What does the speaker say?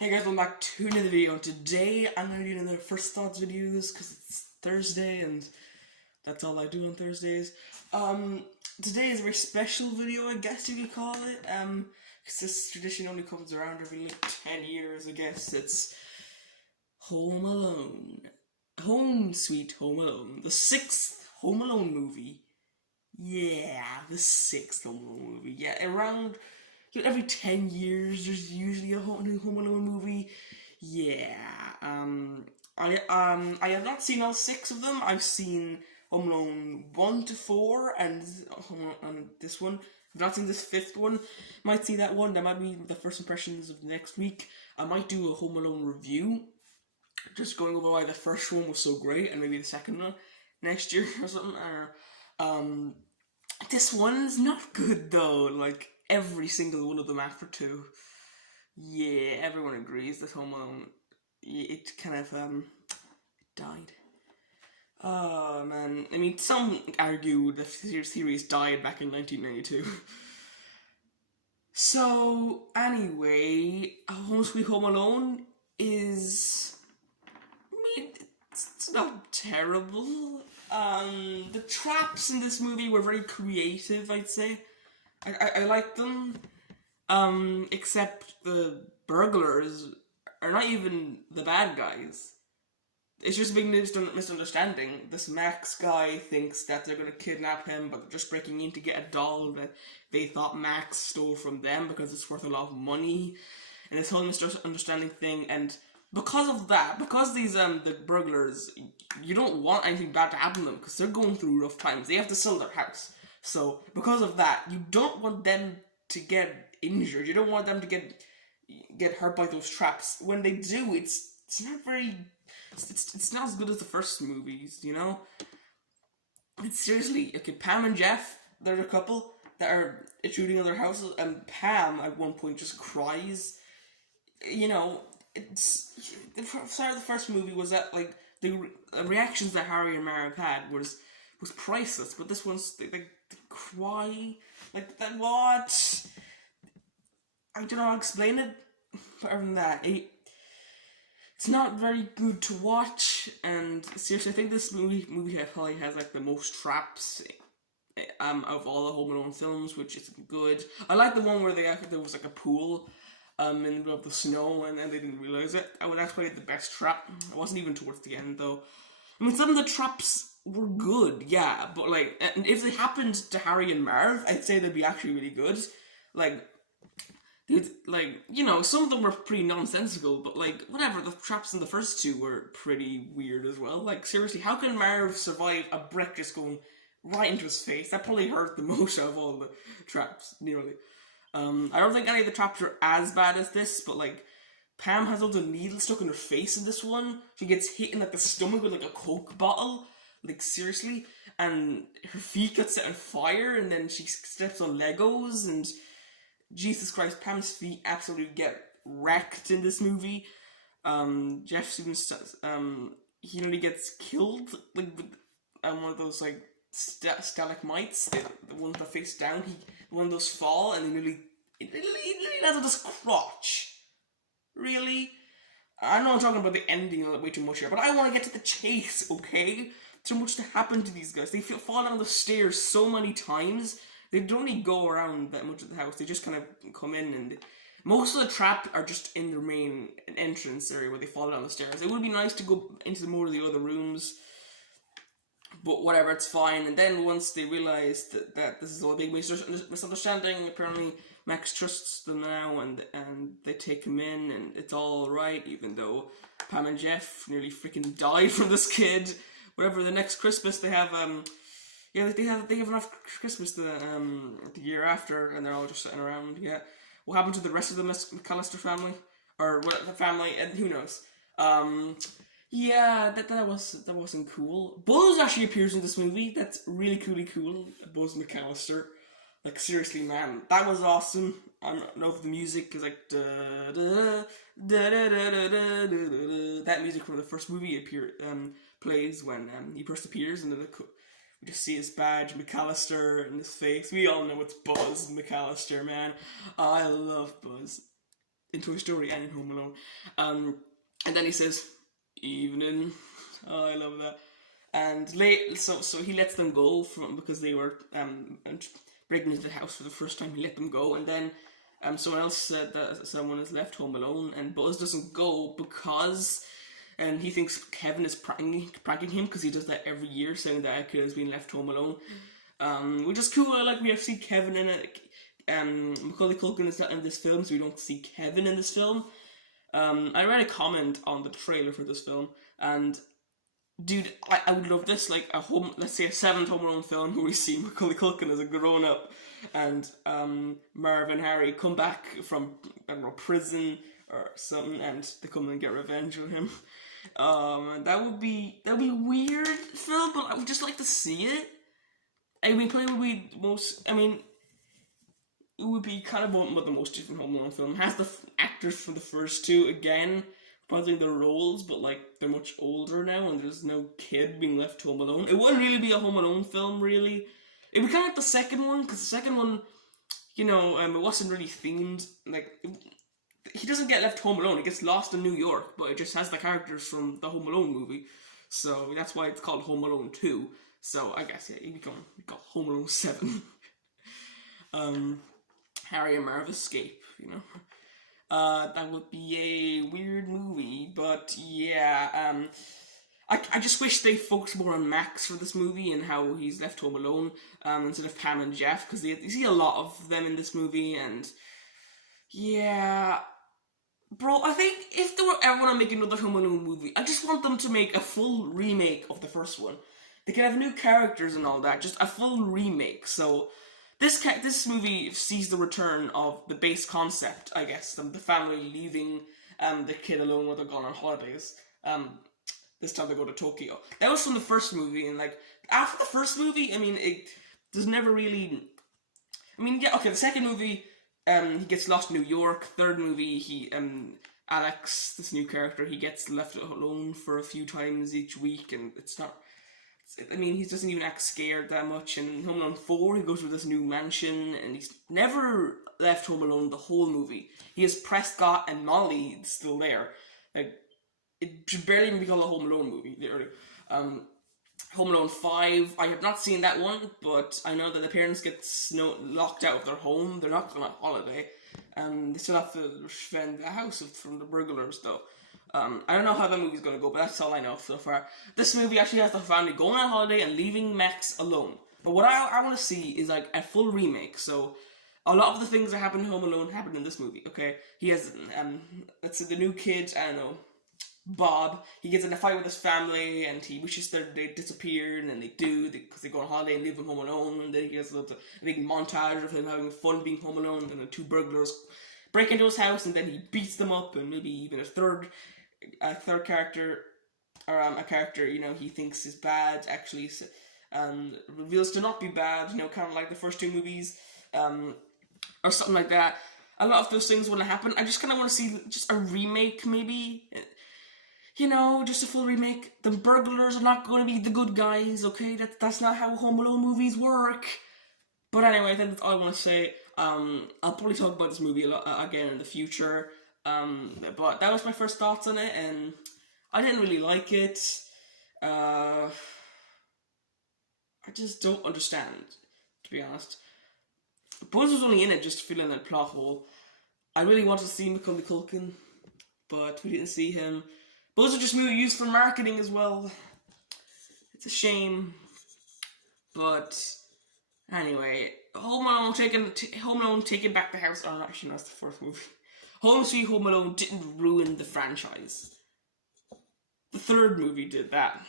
Hey guys, welcome back to another video. Today I'm going to be doing another first thoughts videos because it's Thursday and that's all I do on Thursdays. Today is a very special video, I guess you could call it. Because this tradition only comes around every 10 years, I guess. It's Home Alone. Home Sweet Home Alone. The 6th Home Alone movie. Yeah, the 6th Home Alone movie. Yeah, around every 10 years there's usually a new Home Alone movie. Yeah. I have not seen all 6 of them. I've seen Home Alone 1 to 4 and this one. I've not seen this 5th one. Might see that one. That might be the first impressions of next week. I might do a Home Alone review, just going over why the first one was so great and maybe the second one next year or something. This one's not good though. Like every single one of them after 2. Yeah, everyone agrees that Home Alone, it kind of died. Oh man, I mean, some argue the series died back in 1992. So anyway, Home Sweet Home Alone is, I mean, it's not terrible. The traps in this movie were very creative, I'd say. I like them. Except the burglars are not even the bad guys. It's just a big misunderstanding. This Max guy thinks that they're gonna kidnap him, but they're just breaking in to get a doll that they thought Max stole from them because it's worth a lot of money. And this whole misunderstanding thing, and because of that, because these the burglars, you don't want anything bad to happen to them because they're going through rough times. They have to sell their house. So because of that, you don't want them to get injured. You don't want them to get hurt by those traps. When they do, it's not very. It's not as good as the first movies, you know. It's seriously okay. Pam and Jeff, they're a couple that are intruding on their houses, and Pam at one point just cries. You know, it's the start of the first movie was that like the reactions that Harry and Marv had was priceless, but this one's they cry like that. What? I don't know how to explain it. But other than that, it's not very good to watch. And seriously, I think this movie probably has like the most traps of all the Home Alone films, which isn't good. I like the one where there was like a pool in the middle of the snow, and then they didn't realize it. That's probably the best trap. It wasn't even towards the end though. I mean, some of the traps were good, yeah, but like, and if they happened to Harry and Marv, I'd say they'd be actually really good. Like, you know, some of them were pretty nonsensical, but like, whatever, the traps in the first 2 were pretty weird as well. Like, seriously, how can Marv survive a brick just going right into his face? That probably hurt the most out of all the traps, nearly. I don't think any of the traps are as bad as this, but like, Pam has all the needles stuck in her face in this one. She gets hit in like the stomach with like a Coke bottle. Like seriously. And her feet get set on fire and then she steps on Legos and Jesus Christ, Pam's feet absolutely get wrecked in this movie. Jeff Stevens, he nearly gets killed like with one of those like stalagmites, the ones that face down. One of those fall and he nearly lands on his crotch. Really? I know I'm talking about the ending way too much here, but I want to get to the chase, okay? Too much to happen to these guys. They fall down the stairs so many times. They don't really go around that much of the house. They just kind of come in, and most of the traps are just in the main entrance area where they fall down the stairs. It would be nice to go into more of the other rooms, but whatever, it's fine. And then once they realize that this is all a big misunderstanding, apparently Max trusts them now, and they take him in, and it's all right, even though Pam and Jeff nearly freaking died from this kid. Whatever, the next Christmas they have, yeah, they have enough Christmas the year after, and they're all just sitting around. Yeah, what happened to the rest of the McAllister family, or what the family? And who knows? Yeah, that wasn't cool. Buzz actually appears in this movie. That's really cool. Buzz McAllister. Like seriously, man, that was awesome. I don't know if the music is like da da da da da da da da. That music from the first movie plays when he first appears, and then we just see his badge, McAllister, in his face. We all know it's Buzz McAllister, man. I love Buzz. in Toy Story and in Home Alone. And then he says, "Evening." Oh, I love that. And so he lets them go because they were breaking into the house for the first time. He let them go, and then someone else said that someone has left home alone, and Buzz doesn't go because he thinks Kevin is pranking him because he does that every year, saying that a kid has been left home alone, which is cool. I like we have to see Kevin in it. Macaulay Culkin is not in this film, so we don't see Kevin in this film. I read a comment on the trailer for this film, and dude, I would love this, like let's say a 7th Home Alone film where we see Macaulay Culkin as a grown up, and Marv and Harry come back from, I don't know, prison or something, and they come and get revenge on him. That would be weird, Phil, but I would just like to see it. I mean, probably would be it would be kind of one of the most different Home Alone film. It has the actors from the first two again, probably their roles, but like they're much older now, and there's no kid being left home alone. It wouldn't really be a Home Alone film, really. It would be kind of like the second one, because the second one, it wasn't really themed. Like, he doesn't get left home alone. He gets lost in New York, but it just has the characters from the Home Alone movie, so that's why it's called Home Alone 2. So I guess he got Home Alone 7. Harry and Marv escape, that would be a weird movie, but yeah, I just wish they focused more on Max for this movie and how he's left home alone, instead of Pam and Jeff, because you see a lot of them in this movie, and yeah, bro, I think if they were ever gonna make another Home Alone movie, I just want them to make a full remake of the first one. They can have new characters and all that, just a full remake, so this movie sees the return of the base concept, I guess, the family leaving the kid alone while they're gone on holidays. This time they go to Tokyo. That was from the first movie, and like after the first movie, there's never really. The second movie, he gets lost in New York. Third movie, Alex, this new character, he gets left alone for a few times each week, and it's not. He doesn't even act scared that much. In Home Alone 4, he goes to this new mansion, and he's never left home alone the whole movie. He has Prescott and Molly still there. Like, it should barely even be called a Home Alone movie, literally. Home Alone 5, I have not seen that one, but I know that the parents get locked out of their home. They're not going on holiday. They still have to defend the house from the burglars, though. I don't know how the movie's going to go, but that's all I know so far. This movie actually has the family going on holiday and leaving Max alone. But what I want to see is like a full remake. So a lot of the things that happen in Home Alone happen in this movie, okay? He has, let's say the new kid, I don't know, Bob. He gets in a fight with his family, and he wishes they disappeared, and they do, because they go on holiday and leave him home alone. And then he has a big montage of him having fun being home alone, and then the two burglars break into his house, and then he beats them up, and maybe even a third character, or a character, he thinks is bad, actually reveals to not be bad, kind of like the first two movies, or something like that. A lot of those things want to happen. I just kind of want to see just a remake, maybe, just a full remake. The burglars are not going to be the good guys, okay? That's not how Home Alone movies work. But anyway, I think that's all I want to say. I'll probably talk about this movie a lot again in the future. But that was my first thoughts on it, and I didn't really like it. I just don't understand, to be honest. Buzz was only in it just to fill in that plot hole. I really wanted to see Macaulay Culkin, but we didn't see him. Buzz was just used for marketing as well. It's a shame. But anyway, Home Alone taking back the house. Oh, actually, no, that's the first movie. Home Alone didn't ruin the franchise. The third movie did that.